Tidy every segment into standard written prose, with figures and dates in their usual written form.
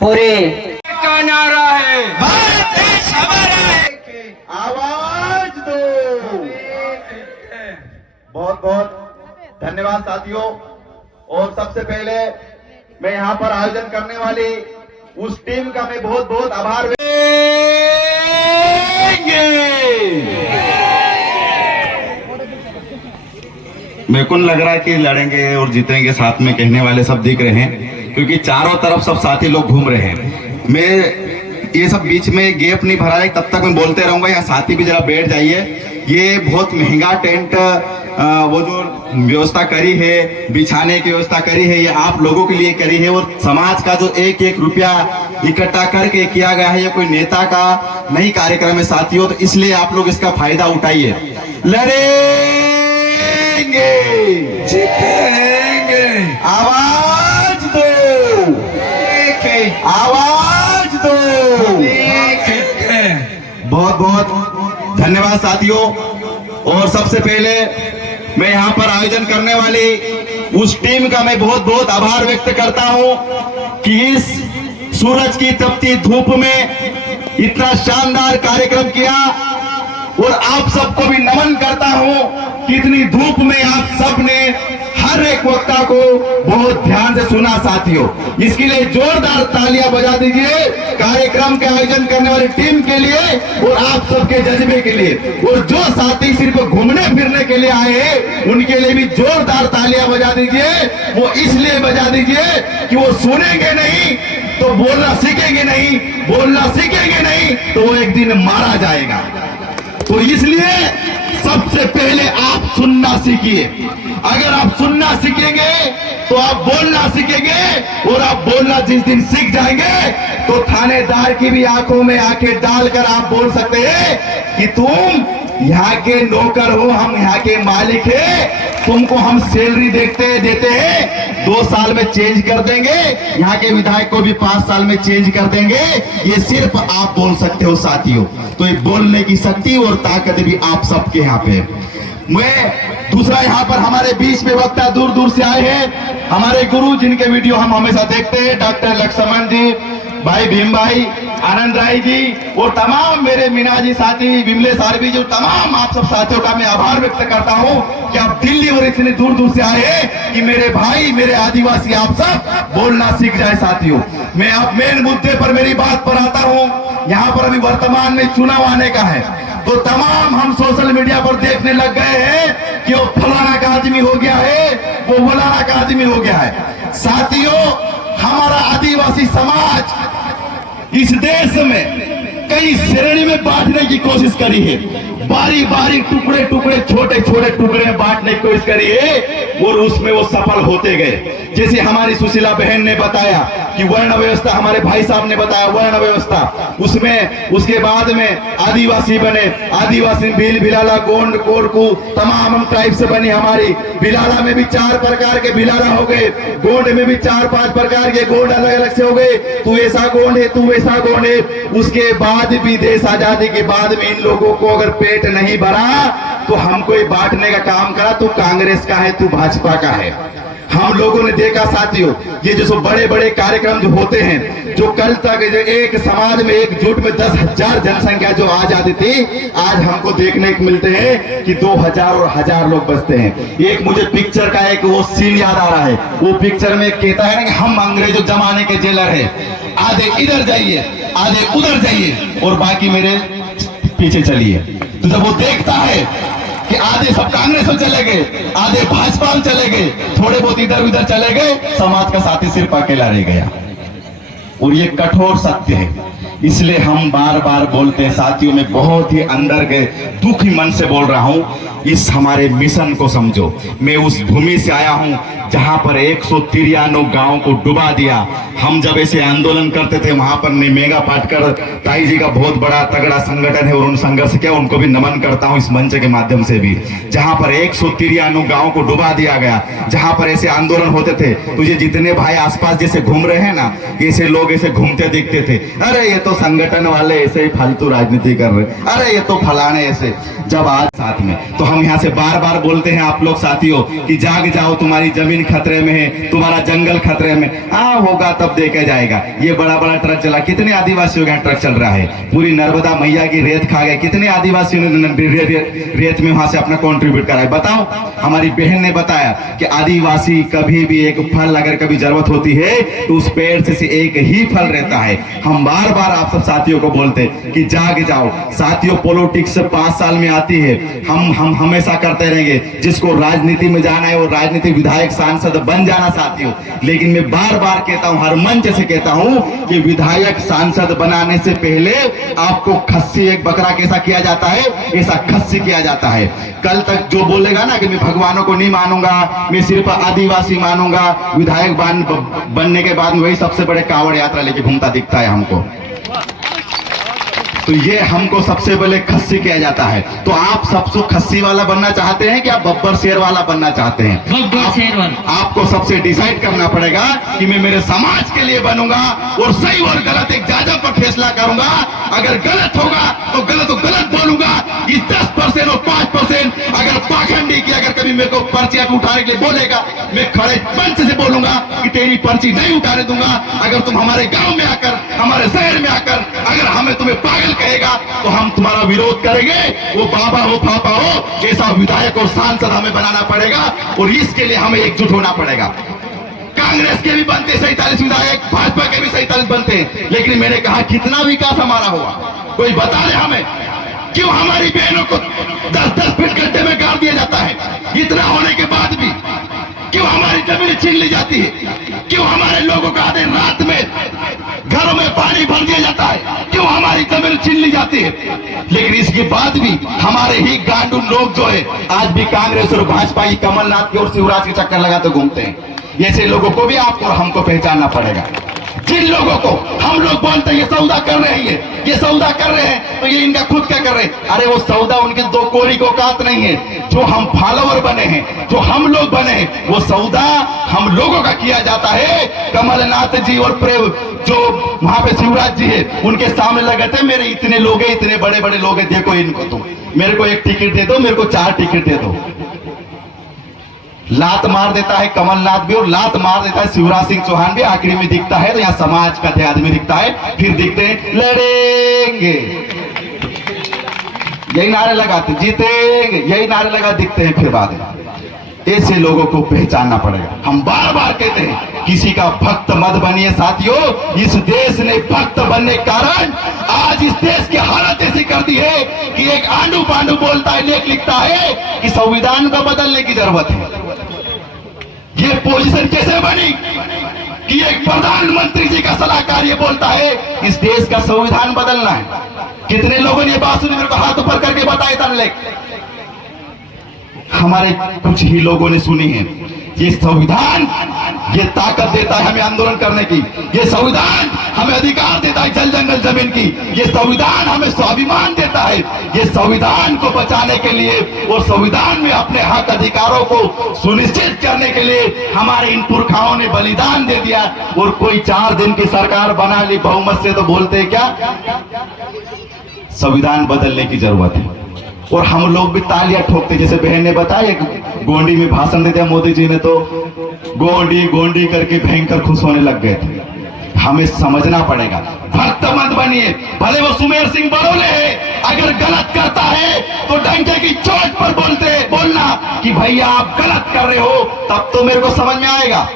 पूरे का नारा है, भारत देश हमारा है, आवाज दो। बहुत बहुत धन्यवाद साथियों। और सबसे पहले मैं यहाँ पर आयोजन करने वाली उस टीम का मैं बहुत बहुत आभार मेरे को लग रहा है कि लड़ेंगे और जीतेंगे, साथ में कहने वाले सब दिख रहे हैं, क्योंकि चारों तरफ सब साथी लोग घूम रहे हैं। मैं ये सब बीच में गैप नहीं भरा है, तब तक मैं बोलते रहूंगा। या साथी भी जरा बैठ जाइए। ये बहुत महंगा टेंट वो जो व्यवस्था करी है, बिछाने की व्यवस्था करी है, ये आप लोगों के लिए करी है। और समाज का जो एक एक रुपया इकट्ठा करके किया गया है, ये कोई नेता का नहीं कार्यक्रम है साथियों, तो इसलिए आप लोग इसका फायदा उठाइए। लड़ेंगे, जीतेंगे, आवाज दो, आवाज दो। बहुत बहुत धन्यवाद साथियों। और सबसे पहले मैं यहाँ पर आयोजन करने वाली उस टीम का मैं बहुत बहुत आभार व्यक्त करता हूँ कि इस सूरज की तपती धूप में इतना शानदार कार्यक्रम किया। और आप सबको भी नमन करता हूँ कि इतनी धूप में आप सबने हर एक वक्ता को बहुत ध्यान से सुना साथियों। इसके लिए जोरदार तालियां बजा दीजिए कार्यक्रम के आयोजन करने वाली टीम के लिए और आप सबके जज्बे के लिए। और जो साथी सिर्फ घूमने फिरने के लिए आए हैं, उनके लिए भी जोरदार तालियां बजा दीजिए। वो इसलिए बजा दीजिए कि वो सुनेंगे नहीं तो बोलना सीखेंगे नहीं, बोलना सीखेंगे नहीं तो वो एक दिन मारा जाएगा। तो इसलिए सबसे पहले आप सुनना सीखिए। अगर आप सुनना सीखेंगे तो आप बोलना सीखेंगे। और आप बोलना जिस दिन सीख जाएंगे तो थानेदार की भी आंखों में आंखें डालकर आप बोल सकते हैं कि तुम यहाँ के नौकर हो, हम यहाँ के मालिक हैं, तुमको हम सैलरी देते हैं, 2 साल में चेंज कर देंगे, यहाँ के विधायक को भी 5 साल में चेंज कर देंगे। ये सिर्फ आप बोल सकते हो साथियों। तो ये बोलने की शक्ति और ताकत भी आप सबके यहाँ पे। मैं दूसरा यहाँ पर हमारे बीच में वक्ता दूर दूर से आए हैं, हमारे गुरु जिनके वीडियो हम हमेशा देखते हैं, डॉक्टर लक्ष्मण जी, भाई भीम भाई, आनंद राय जी और तमाम मेरे मीना जी साथी, विमलेश आरबी जी, तमाम आप सब साथियों का मैं आभार व्यक्त करता हूँ कि आप दिल्ली और इतने दूर दूर से आए हैं कि मेरे भाई, मेरे आदिवासी आप सब बोलना सीख जाए साथियों। मैं अब मेन मुद्दे पर मेरी बात पर आता हूँ। यहाँ पर अभी वर्तमान में चुनाव आने का है, तो तमाम हम सोशल मीडिया पर देखने लग गए हैं कि वो फलाना का आदमी हो गया है, वो फलाना का आदमी हो गया है। साथियों, हमारा आदिवासी समाज इस देश में कई श्रेणी में बांटने की कोशिश करी है, बारी बारी टुकड़े टुकड़े छोटे छोटे टुकड़े में बांटने की कोशिश करी है और उसमें वो सफल होते गए। जैसे हमारी सुशीला बहन ने बताया कि वर्ण व्यवस्था, हमारे भाई साहब ने बताया वर्ण व्यवस्था, उसमें उसके बाद में आदिवासी बने, आदिवासी भील, भिलाला, गोंड, कोरकू, तमाम हम ट्राइब से बनी हमारी। भिलाला में भी 4 प्रकार के भिलाला हो गए, गोंड में भी 4-5 प्रकार के गोंड अलग अलग से हो गए। तू ऐसा गोंड है, तू वैसा गोंड है। उसके बाद भी देश आजादी के बाद में इन लोगों को अगर पेट नहीं भरा तो हमको ये बांटने का काम करा, तू कांग्रेस का है, तू भाजपा का है। हम लोगों ने देखा साथियों, ये जो बड़े बड़े कार्यक्रम जो होते हैं, जो कल तक जो एक समाज में एकजुट में 10,000 जनसंख्या जो आ जाती थी, आज हमको देखने को मिलते हैं कि 2,000 और 1,000 लोग बचते हैं। एक मुझे पिक्चर का एक वो सीन याद आ रहा है। वो पिक्चर में कहता है ना कि हम अंग्रेजों जमाने के जेलर हैं, आधे इधर जाइए, आधे उधर जाइए और बाकी मेरे पीछे चलिए। तो जब वो देखता है कि आधे सब कांग्रेस में चले गए, आधे भाजपा में चले गए, थोड़े बहुत इधर उधर चले गए, समाज का साथी सिर्फ अकेला रह गया। और ये कठोर सत्य है, इसलिए हम बार बार बोलते हैं साथियों। में बहुत ही अंदर के दुखी मन से बोल रहा हूं, इस हमारे मिशन को समझो। मैं उस भूमि से आया हूं जहां पर 193 गांव को डुबा दिया। हम जब ऐसे आंदोलन करते थे वहां पर मेगा पाटकर ताई जी का बहुत बड़ा तगड़ा संगठन है और उन संघर्ष किया, उनको भी नमन करता हूं इस मंच के माध्यम से भी। जहां पर 193 गांव को डुबा दिया गया, जहां पर ऐसे आंदोलन होते थे, तुझे जितने भाई आसपास जैसे घूम रहे हैं ना, ऐसे लोग ऐसे घूमते दिखते थे, अरे ये तो संगठन वाले ऐसे ही फालतू राजनीति कर रहे, अरे ये तो फलाने ऐसे। जब आज साथ में तो हम यहाँ से बार बार बोलते हैं आप लोग साथियों कि जाग जाओ, तुम्हारी जमीन खतरे में है, तुम्हारा जंगल खतरे में। हाँ होगा तब देखा जाएगा। ये बड़ा बड़ा ट्रक चला, कितने आदिवासियों का ट्रक चल रहा है, पूरी नर्मदा मैया की रेत खा गए, कितने आदिवासियों ने रेत में वहां से अपना कॉन्ट्रीब्यूट करा है। बताओ, हमारी बहन ने बताया कि आदिवासी कभी भी एक फल अगर कभी जरूरत होती है तो उस पेड़ से एक ही फल रहता है। हम बार बार आप सब साथियों को बोलते कि जाग जाओ साथियों। पॉलिटिक्स 5 साल में आती है, हम हमेशा करते रहेंगे। जिसको राजनीति में जाना है वो राजनीतिक विधायक सांसद बन जाना साथियों। लेकिन मैं बार बार कहता हूं, हर मंच से कहता हूं कि विधायक सांसद बनाने से पहले आपको खस्सी, एक बकरा कैसा किया जाता है, ऐसा खस्सी किया जाता है। कल तक जो बोलेगा ना कि मैं भगवानों को नहीं मानूंगा, मैं सिर्फ आदिवासी मानूंगा, विधायक बनने के बाद वही सबसे बड़े कांवड़ यात्रा लेके घूमता दिखता है हमको। तो ये हमको सबसे पहले खस्सी किया जाता है। तो आप सबसे खस्सी वाला बनना चाहते हैं कि आप बब्बर शेर वाला बनना चाहते हैं? बब्बर शेर वाला। आपको सबसे डिसाइड करना पड़ेगा कि मैं मेरे समाज के लिए बनूंगा और सही और गलत एक जायजा पर फैसला करूंगा। अगर गलत होगा तो गलत बोलूंगा। इस 10% और 5% अगर पाखंडी की अगर कभी मेरे को पर्चियां उठाने के लिए बोलेगा, मैं खड़े मंच से बोलूंगा कि तेरी पर्ची नहीं उठाने दूंगा। अगर तुम हमारे गांव में आकर, हमारे शहर में आकर अगर हमें तुम्हें पागल कहेगा तो हम तुम्हारा विरोध करेंगे। वो बाबा हो पापा हो, ऐसा विधायक और सांसद हमें बनाना पड़ेगा और इसके लिए हमें एकजुट होना पड़ेगा। कांग्रेस के भी बनते 47 विधायक, भाजपा के भी 47 बनते हैं, लेकिन मैंने कहा कितना विकास हमारा हुआ कोई बता दे हमें। क्यों हमारी बहनों को 10-10 फीट गड्ढे में गाड़ दिया जाता है? इतना होने के बाद भी क्यों हमारी जमीन छीन ली जाती है? क्यों हमारे लोगों का आधे रात में घरों में पानी भर दिया जाता है? क्यों हमारी जमीन छीन ली जाती है? लेकिन इसके बाद भी हमारे ही गांडू लोग जो है आज भी कांग्रेस और भाजपा की, कमलनाथ की और शिवराज के चक्कर लगाते घूमते हैं। ऐसे लोगों को भी आपको और हमको पहचानना पड़ेगा। जिन लोगों को हम लोग बोलते हैं ये सौदा कर रहे हैं, ये सौदा कर रहे हैं, तो ये इनका खुद क्या कर रहे हैं? अरे वो सौदा उनकी 2 कौड़ी को औकात नहीं है। जो हम फॉलोवर बने हैं, जो हम लोग बने हैं, वो सौदा हम लोगों का किया जाता है। कमलनाथ जी और प्रेम जो वहां पे शिवराज जी है, उनके सामने लगे थे मेरे इतने लोग हैं, इतने बड़े बड़े लोग हैं, देखो इनको तुम, मेरे को 1 टिकट दे दो, मेरे को 4 टिकट दे दो। लात मार देता है कमलनाथ भी और लात मार देता है शिवराज सिंह चौहान भी। आखिरी में दिखता है तो यहाँ समाज का आदमी दिखता है, फिर दिखते हैं लड़ेंगे, यही नारे लगाते, जीतेंगे यही नारे लगा दिखते हैं, फिर बाद में। ऐसे लोगों को पहचानना पड़ेगा। हम बार बार कहते हैं किसी का भक्त मत बनिए साथियों। इस देश ने भक्त बनने के कारण आज इस देश की हालत ऐसी कर दी है कि एक आंडू पांडू बोलता है, लेख लिखता है कि संविधान को बदलने की जरूरत है। ये पोजीशन कैसे बनी कि एक प्रधानमंत्री जी का सलाहकार ये बोलता है इस देश का संविधान बदलना है? कितने लोगों ने ये बात सुनी? मेरे को हाथ ऊपर करके बताया था, लेकिन हमारे कुछ ही लोगों ने सुनी है। ये संविधान ये ताकत देता है हमें आंदोलन करने की, ये संविधान हमें अधिकार देता है जल जंगल जमीन की, ये संविधान हमें स्वाभिमान देता है। ये संविधान को बचाने के लिए और संविधान में अपने हक अधिकारों को सुनिश्चित करने के लिए हमारे इन पुरखाओं ने बलिदान दे दिया। और कोई 4 दिन की सरकार बना ली बहुमत से तो बोलते क्या संविधान बदलने की जरूरत है। और हम लोग भी तालियां ठोकते, जैसे बहन ने बताया गोंडी में भाषण देते मोदी जी ने, तो गोंडी गोंडी करके भयंकर खुश होने लग गए थे। हमें समझना पड़ेगा, भक्त मत बनिए। भले वो सुमेर सिंह बड़ोले है, अगर गलत करता है तो डंके की चोट पर बोलना कि भैया आप गलत कर रहे हो, तब तो मेरे को समझ में आएगा।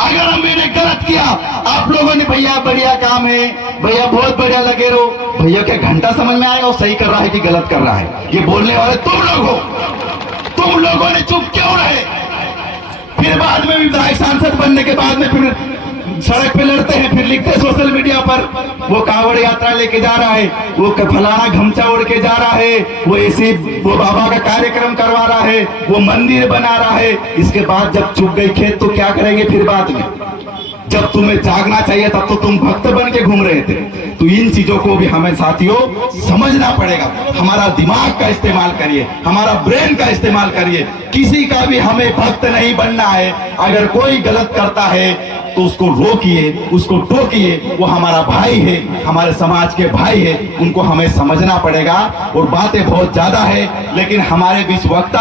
अगर मैंने गलत किया, आप लोगों ने भैया बढ़िया काम है, भैया बहुत बढ़िया लगे रहो, भैया क्या घंटा समझ में आएगा वो सही कर रहा है कि गलत कर रहा है? ये बोलने वाले तुम लोग हो। तुम लोगों ने चुप क्यों रहे? फिर बाद में विधायक सांसद बनने के बाद में फिर सड़क पे लड़ते हैं, फिर लिखते हैं सोशल मीडिया पर वो कांवड़ यात्रा लेके जा रहा है, वो फलाना गमछा ओढ़ के जा रहा है, वो ऐसे वो बाबा का कार्यक्रम करवा रहा है, वो मंदिर बना रहा है। इसके बाद जब चुप गई खेत तो क्या करेंगे फिर बाद में? जब तुम्हें जागना चाहिए तब तो तुम भक्त बन के घूम रहे थे। तो इन चीजों को भी हमें साथियों समझना पड़ेगा। हमारा दिमाग का इस्तेमाल करिए, हमारा ब्रेन का इस्तेमाल करिए। किसी का भी हमें भक्त नहीं बनना है। अगर कोई गलत करता है तो उसको रोकिए, उसको टोकिए। वो हमारा भाई है, हमारे समाज के भाई है, उनको हमें समझना पड़ेगा। और बातें बहुत ज्यादा है, लेकिन हमारे बीच वक्ता